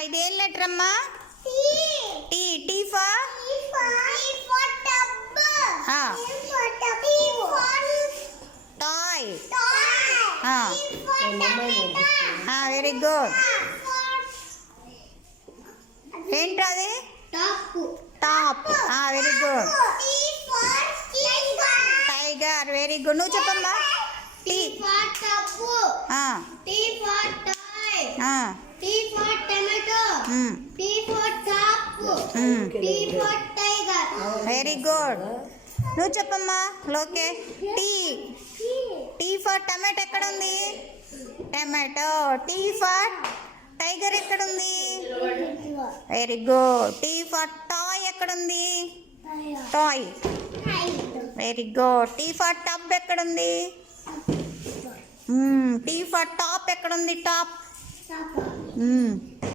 ఇదేం లెటర్ అమ్మా? T. T for toy. Very good. ఏంటది? Top. Very good. Tiger. Very good. నువ్వు చెప్పమ్మా. T. T for tomato. T for top. T for tiger. Very good. నువ్వు చెప్పమ్మా లోకే. T. T for tomato ఎక్కడుంది? Tomato. T for tiger ఎక్కడుంది? Very good. T for toy ఎక్కడుంది? Toy. Very good. T for tub ఎక్కడుంది? T for top ఎక్కడుంది? Top.